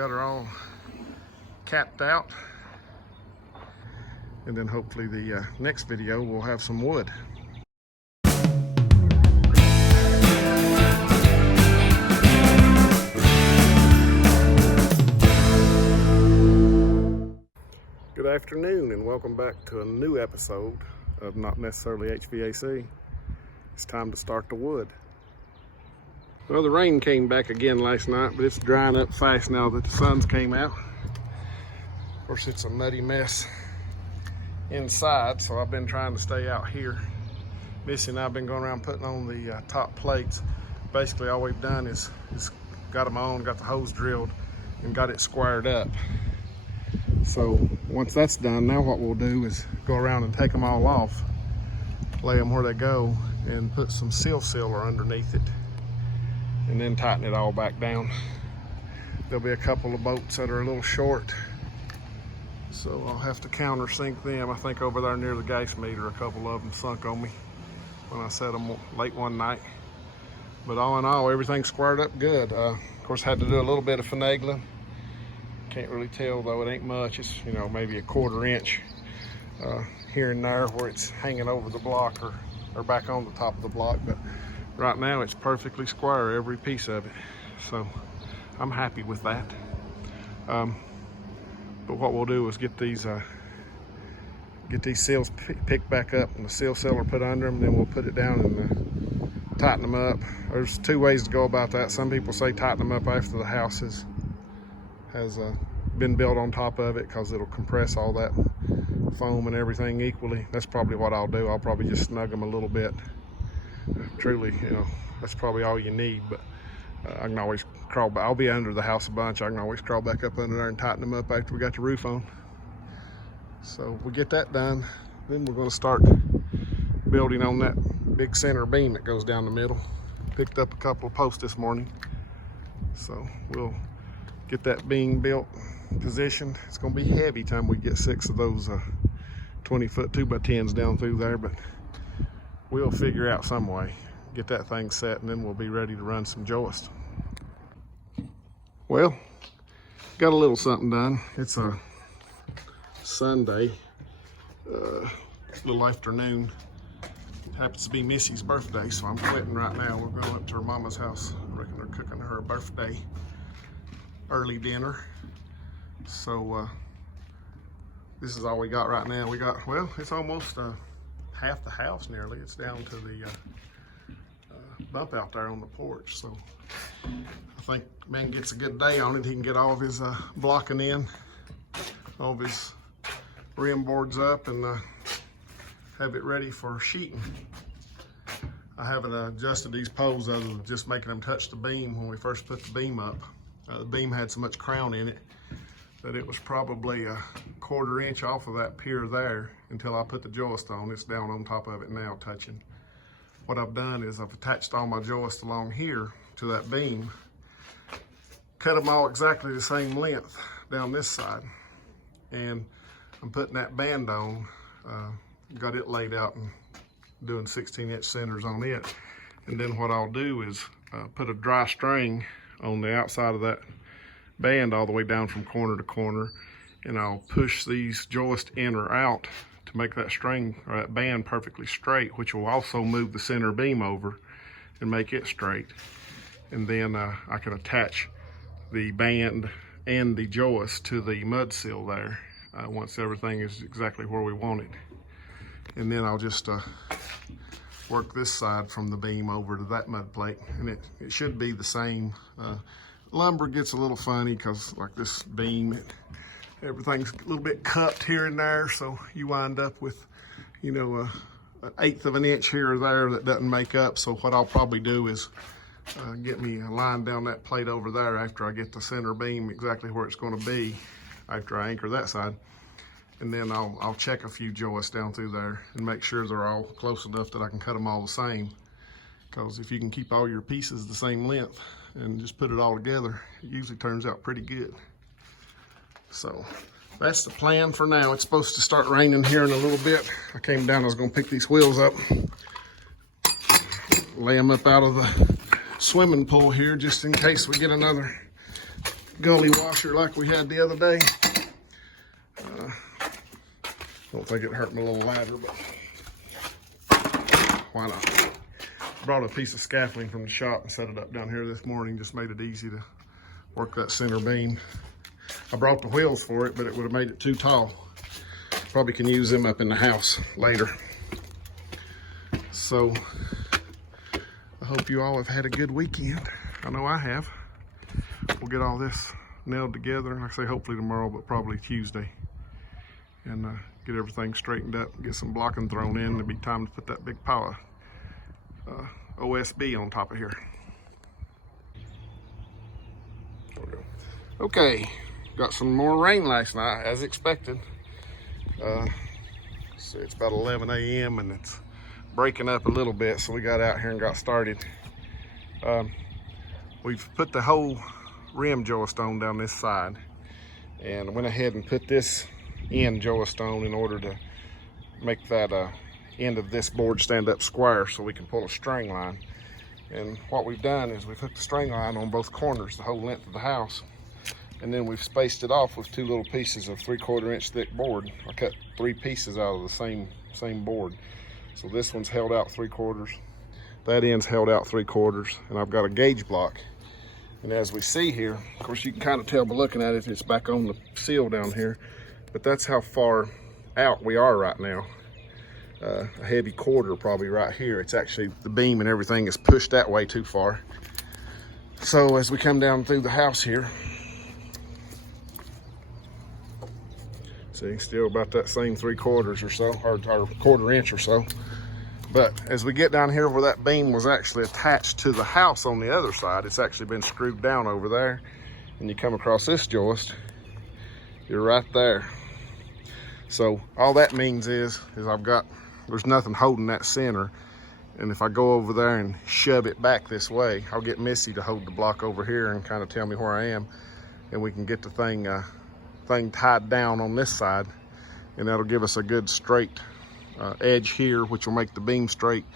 got her all capped out. And then hopefully the next video will have some wood. Good afternoon and welcome back to a new episode of Not Necessarily HVAC. It's time to start the wood. Well, the rain came back again last night, but it's drying up fast now that the sun's came out. Of course, it's a muddy mess inside, so I've been trying to stay out here. Missy and I've been going around putting on the top plates. Basically, all we've done is got them on, got the hose drilled, and got it squared up. So once that's done, now what we'll do is go around and take them all off, lay them where they go, and put some seal sealer underneath it, and then tighten it all back down. There'll be a couple of bolts that are a little short, so I'll have to countersink them. I think over there near the gas meter, a couple of them sunk on me when I set them late one night. But all in all, everything's squared up good. Of course, had to do a little bit of finagling. Can't really tell though, it ain't much. It's, you know, maybe a 1/4 inch here and there where it's hanging over the block or back on the top of the block. But right now it's perfectly square, every piece of it. So I'm happy with that. But what we'll do is get these seals picked back up and the seal sealer put under them. Then we'll put it down and tighten them up. There's two ways to go about that. Some people say tighten them up after the house has been built on top of it, because it'll compress all that foam and everything equally. That's probably what I'll do. I'll probably just snug them a little bit. Truly, you know, that's probably all you need. But I can always crawl back. I'll be under the house a bunch. I can always crawl back up under there and tighten them up after we got the roof on. So if we get that done, then we're going to start building on that big center beam that goes down the middle. Picked up a couple of posts this morning, so we'll get that beam built, positioned. It's going to be heavy time we get 6 of those 20-foot 2x10s down through there, but we'll figure out some way, get that thing set, and then we'll be ready to run some joist. Well, got a little something done. It's a Sunday, little afternoon. It happens to be Missy's birthday, so I'm quitting right now. We're going up to her mama's house. I reckon they're cooking her a birthday early dinner. So this is all we got right now. We got, well, it's almost half the house nearly. It's down to the bump out there on the porch. So I think man gets a good day on it, he can get all of his blocking in, all of his rim boards up, and have it ready for sheeting. I haven't adjusted these poles other than just making them touch the beam when we first put the beam up. The beam had so much crown in it that it was probably a 1/4 inch off of that pier there until I put the joist on. It's down on top of it now, touching. What I've done is I've attached all my joists along here to that beam, cut them all exactly the same length down this side, and I'm putting that band on. Got it laid out and doing 16-inch centers on it. And then what I'll do is put a dry string on the outside of that band all the way down from corner to corner, and I'll push these joists in or out to make that string or that band perfectly straight, which will also move the center beam over and make it straight. And then I can attach the band and the joist to the mud seal there once everything is exactly where we want it. And then I'll just work this side from the beam over to that mud plate, and it should be the same. Lumber gets a little funny because like this beam, everything's a little bit cupped here and there, so you wind up with, you know, an 1/8 of an inch here or there that doesn't make up. So what I'll probably do is get me a line down that plate over there after I get the center beam exactly where it's going to be, after I anchor that side. And then I'll check a few joists down through there and make sure they're all close enough that I can cut them all the same. Because if you can keep all your pieces the same length and just put it all together, it usually turns out pretty good. So that's the plan for now. It's supposed to start raining here in a little bit. I came down, I was gonna pick these wheels up, lay them up out of the swimming pool here just in case we get another gully washer like we had the other day. Don't think it hurt my little ladder, but why not? Brought a piece of scaffolding from the shop and set it up down here this morning. Just made it easy to work that center beam. I brought the wheels for it, but it would have made it too tall. Probably can use them up in the house later. So I hope you all have had a good weekend. I know I have. We'll get all this nailed together, like I say, hopefully tomorrow, but probably Tuesday. And get everything straightened up, get some blocking thrown in. It'll be time to put that big pile of OSB on top of here. Okay, got some more rain last night, as expected. So it's about 11 a.m. and it's breaking up a little bit, so we got out here and got started. We've put the whole rim joist on down this side, and went ahead and put this end joist on in order to make that end of this board stand up square so we can pull a string line. And what we've done is we've hooked the string line on both corners, the whole length of the house, and then we've spaced it off with two little pieces of 3/4 inch thick board. I cut 3 pieces out of the same board. So this one's held out 3/4, that end's held out 3/4, and I've got a gauge block. And as we see here, of course you can kind of tell by looking at it, it's back on the seal down here, but that's how far out we are right now. A heavy quarter probably right here. It's actually, the beam and everything is pushed that way too far. So as we come down through the house here, see, still about that same 3/4 or so, or 1/4 inch or so. But as we get down here where that beam was actually attached to the house on the other side, it's actually been screwed down over there. And you come across this joist, you're right there. So all that means is there's nothing holding that center. And if I go over there and shove it back this way, I'll get Missy to hold the block over here and kind of tell me where I am. And we can get the thing tied down on this side. And that'll give us a good straight edge here, which will make the beam straight,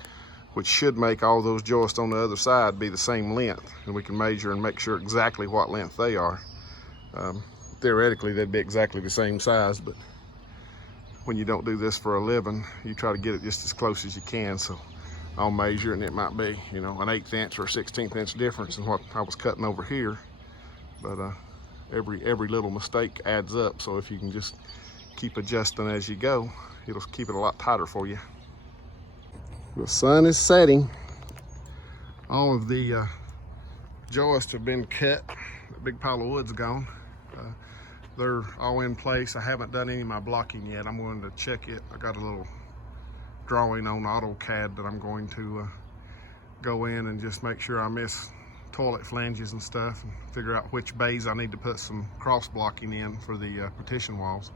which should make all those joists on the other side be the same length. And we can measure and make sure exactly what length they are. Theoretically, they'd be exactly the same size, but when you don't do this for a living, you try to get it just as close as you can. So I'll measure, and it might be, you know, an 1/8 inch or a 1/16 inch difference in what I was cutting over here. But every little mistake adds up. So if you can just keep adjusting as you go, it'll keep it a lot tighter for you. The sun is setting. All of the joists have been cut. The big pile of wood's gone. They're all in place. I haven't done any of my blocking yet. I'm going to check it. I got a little drawing on AutoCAD that I'm going to go in and just make sure I miss toilet flanges and stuff, and figure out which bays I need to put some cross blocking in for the partition walls.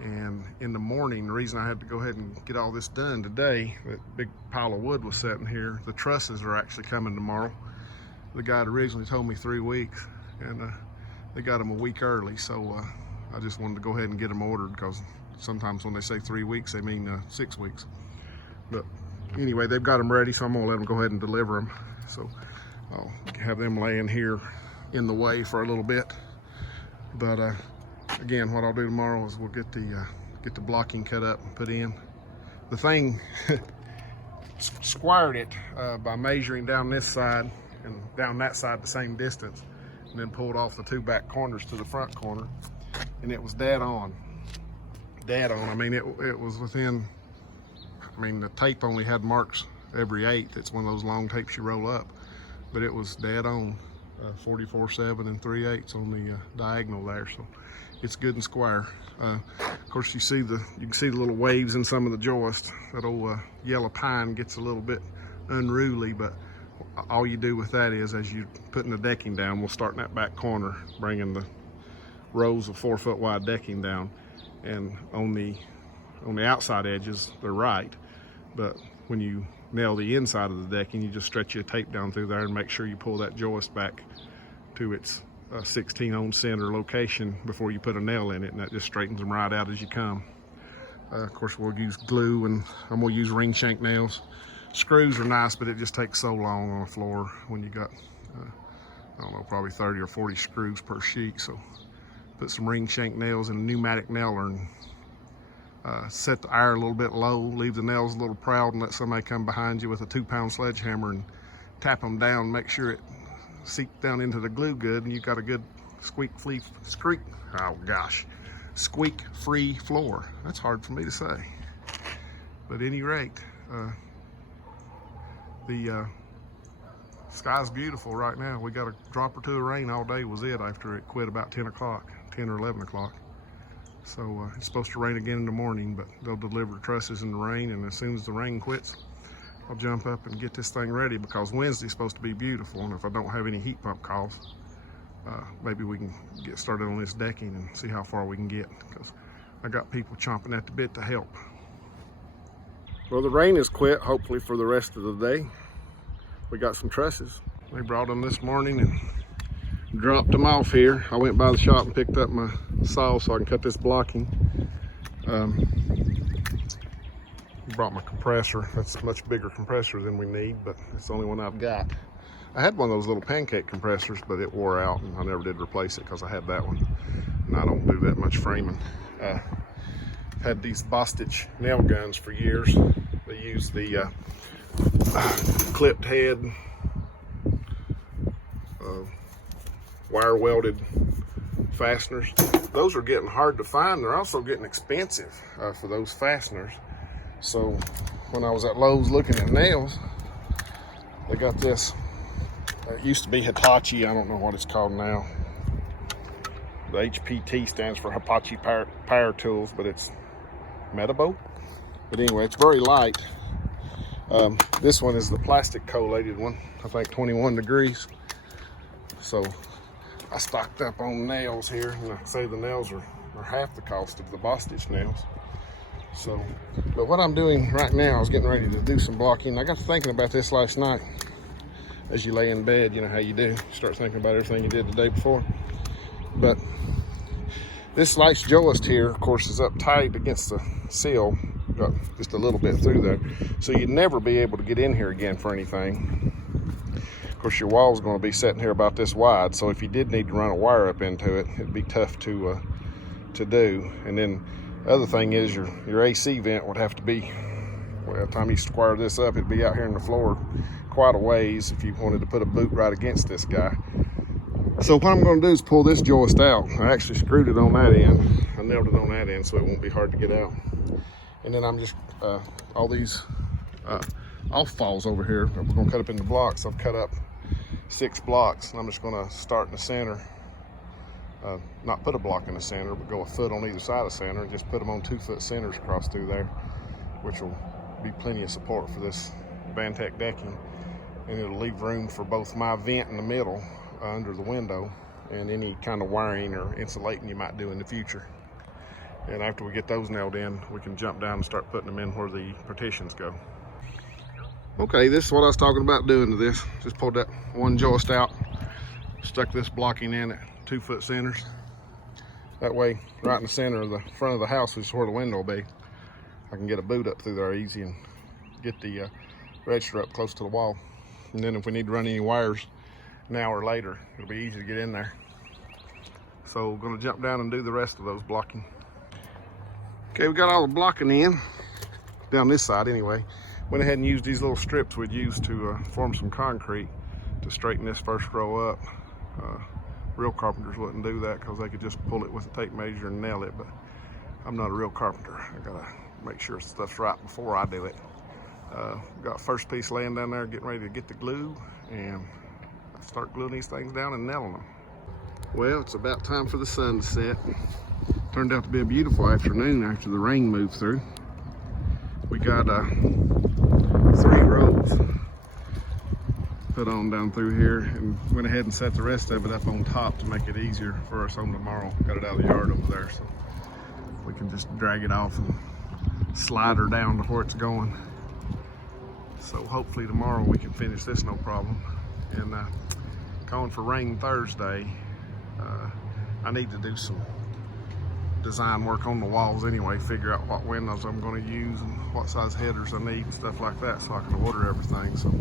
And in the morning, the reason I had to go ahead and get all this done today, that big pile of wood was sitting here. The trusses are actually coming tomorrow. The guy had originally told me 3 weeks, and they got them a week early. So I just wanted to go ahead and get them ordered, because sometimes when they say 3 weeks, they mean 6 weeks. But anyway, they've got them ready, so I'm gonna let them go ahead and deliver them. So I'll have them laying here in the way for a little bit. But again, what I'll do tomorrow is we'll get the blocking cut up and put in. The thing squared it by measuring down this side and down that side the same distance, and then pulled off the 2 back corners to the front corner, and it was dead on. I mean, it was within, I mean, the tape only had marks every 1/8. It's one of those long tapes you roll up, but it was dead on, 44/7 and 3/8 on the diagonal there. So it's good and square. Of course, you can see the little waves in some of the joists. That old yellow pine gets a little bit unruly, but all you do with that is, as you putting the decking down, we'll start in that back corner, bringing the rows of 4 foot wide decking down. And on the outside edges, they're right. But when you nail the inside of the decking, you just stretch your tape down through there and make sure you pull that joist back to its 16 on center location before you put a nail in it, and that just straightens them right out as you come. Of course, we'll use glue, and I'm gonna use ring shank nails. Screws are nice, but it just takes so long on the floor when you got I don't know, probably 30 or 40 screws per sheet. So put some ring shank nails in a pneumatic nailer and set the ire a little bit low, leave the nails a little proud, and let somebody come behind you with a 2-pound sledgehammer and tap them down, make sure it seeps down into the glue good, and you got a good squeak-free floor. That's hard for me to say. But at any rate, the sky's beautiful right now. We got a drop or two of rain all day was it after it quit about 10 o'clock, 10 or 11 o'clock. So it's supposed to rain again in the morning, but they'll deliver trusses in the rain, and as soon as the rain quits, I'll jump up and get this thing ready, because Wednesday's supposed to be beautiful, and if I don't have any heat pump calls, maybe we can get started on this decking and see how far we can get, because I got people chomping at the bit to help. Well, the rain has quit, hopefully for the rest of the day. We got some trusses. They brought them this morning and dropped them off here. I went by the shop and picked up my saw so I can cut this blocking. Brought my compressor. That's a much bigger compressor than we need, but it's the only one I've got. I had one of those little pancake compressors, but it wore out and I never did replace it because I had that one. And I don't do that much framing. I've had these Bostitch nail guns for years. They use the clipped head, wire welded fasteners. Those are getting hard to find. They're also getting expensive for those fasteners. So when I was at Lowe's looking at nails, they got this. It used to be Hitachi. I don't know what it's called now. The HPT stands for Hitachi Power Tools, but it's Metaboat. But anyway, it's very light. This one is the plastic collated one. I think 21 degrees. So I stocked up on nails here, and I say the nails are half the cost of the Bostitch nails. So, but what I'm doing right now is getting ready to do some blocking. I got to thinking about this last night. As you lay in bed, you know how you do. You start thinking about everything you did the day before. But this lights joist here, of course, is up tight against the sill, got just a little bit through there. So you'd never be able to get in here again for anything. Of course, your wall's going to be sitting here about this wide, so if you did need to run a wire up into it, it'd be tough to do. And then the other thing is your AC vent would have to be, well, by the time you square this up, it'd be out here in the floor quite a ways if you wanted to put a boot right against this guy. So what I'm going to do is pull this joist out. I actually screwed it on that end. I nailed it on that end so it won't be hard to get out. And then I'm just, all these off falls over here that we're going to cut up into blocks. I've cut up 6 blocks, and I'm just going to start in the center. Not put a block in the center, but go a foot on either side of the center and just put them on 2-foot centers across through there, which will be plenty of support for this Vantech decking. And it'll leave room for both my vent in the middle under the window and any kind of wiring or insulating you might do in the future. And after we get those nailed in, we can jump down and start putting them in where the partitions go. Okay, this is what I was talking about doing to this. Just pulled that one joist out, stuck this blocking in at 2-foot centers. That way, right in the center of the front of the house, which is where the window will be, I can get a boot up through there easy and get the register up close to the wall. And then if we need to run any wires now or later, it'll be easy to get in there. So we're gonna jump down and do the rest of those blocking. Okay, we got all the blocking in, down this side anyway. Went ahead and used these little strips we'd used to form some concrete to straighten this first row up. Real carpenters wouldn't do that because they could just pull it with a tape measure and nail it, but I'm not a real carpenter. I gotta make sure stuff's right before I do it. Got first piece laying down there, getting ready to get the glue and start gluing these things down and nailing them. Well, it's about time for the sun to set. Turned out to be a beautiful afternoon after the rain moved through. We got 3 rows put on down through here and went ahead and set the rest of it up on top to make it easier for us on tomorrow. Got it out of the yard over there, so we can just drag it off and slide her down to where it's going. So hopefully tomorrow we can finish this no problem. And calling for rain Thursday. I need to do some design work on the walls anyway, figure out what windows I'm going to use and what size headers I need and stuff like that so I can order everything. So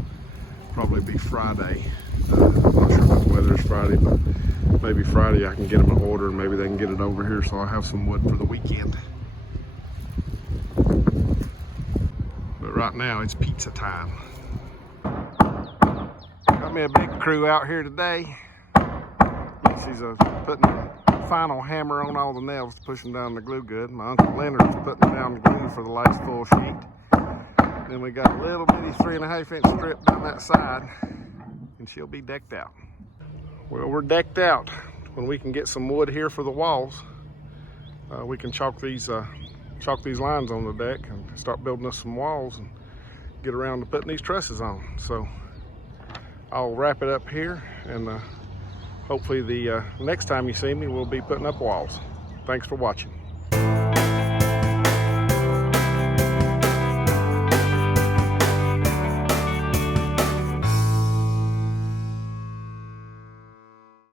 probably be Friday. I'm not sure what the weather is Friday, but maybe Friday I can get them an order and maybe they can get it over here so I have some wood for the weekend. But right now it's pizza time. Got me a big crew out here today. She's putting the final hammer on all the nails to push them down the glue good. My Uncle Leonard's putting down the glue for the last full sheet. Then we got a little bitty 3.5 inch strip down that side, and she'll be decked out. Well, we're decked out. When we can get some wood here for the walls, we can chalk these lines on the deck and start building us some walls and get around to putting these trusses on. So I'll wrap it up here, and hopefully the next time you see me, we'll be putting up walls. Thanks for watching.